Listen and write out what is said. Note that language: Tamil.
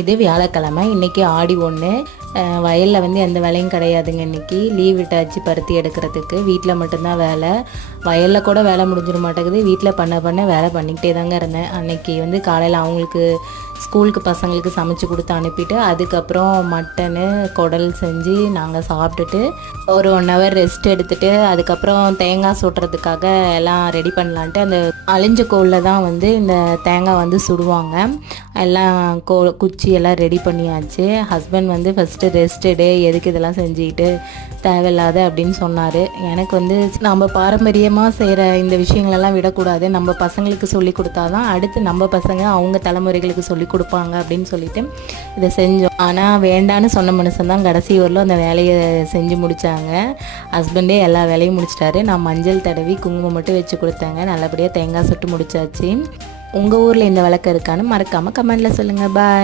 இது வியாழக்கிழமை, இன்றைக்கி ஆடி 1. வயலில் வந்து எந்த வேலையும் கிடையாதுங்க. இன்றைக்கி லீவ் விட்டாச்சு பருத்தி எடுக்கிறதுக்கு. வீட்டில் மட்டும்தான் வேலை. வயலில் கூட வேலை முடிஞ்சிட மாட்டேங்குது. வீட்டில் பண்ண வேலை பண்ணிக்கிட்டே தாங்க இருந்தேன். அன்றைக்கி வந்து காலையில் அவங்களுக்கு ஸ்கூலுக்கு பசங்களுக்கு சமைச்சு கொடுத்து அனுப்பிட்டு, அதுக்கப்புறம் மட்டனு குடல் செஞ்சு நாங்கள் சாப்பிட்டுட்டு ஒரு 1 ஹவர் ரெஸ்ட் எடுத்துகிட்டு, அதுக்கப்புறம் தேங்காய் சுடுறதுக்காக எல்லாம் ரெடி பண்ணலான்ட்டு அந்த அழிஞ்ச கோலில் தான் வந்து இந்த தேங்காய் வந்து சுடுவாங்க. எல்லாம் குச்சி எல்லாம் ரெடி பண்ணியாச்சு. ஹஸ்பண்ட் வந்து ஃபஸ்ட்டு ரெஸ்ட் எடு, எதுக்கு இதெல்லாம் செஞ்சுக்கிட்டு தேவையில்லாத அப்படின்னு சொன்னார். எனக்கு வந்து நம்ம பாரம்பரியமாக செய்கிற இந்த விஷயங்களெல்லாம் விடக்கூடாது, நம்ம பசங்களுக்கு சொல்லி கொடுத்தா தான் அடுத்து நம்ம பசங்க அவங்க தலைமுறைகளுக்கு சொல்லி கொடுப்பாங்க அப்படின்னு சொல்லிட்டு இதை செஞ்சோம். ஆனால் வேண்டான்னு சொன்ன மனுஷன் தான் கடைசி வரலும் அந்த வேலையை செஞ்சு முடித்தாங்க. ஹஸ்பண்டே எல்லா வேலையும் முடிச்சிட்டாரு. நான் மஞ்சள் தடவி குங்குமம் மட்டும் வச்சு கொடுத்தாங்க. நல்லபடியாக தேங்காய் சுட்டு முடிச்சாச்சு. உங்கள் ஊரில் இந்த வழக்கம் இருக்கான்னு மறக்காமல் கமெண்டில் சொல்லுங்கள். பாய்.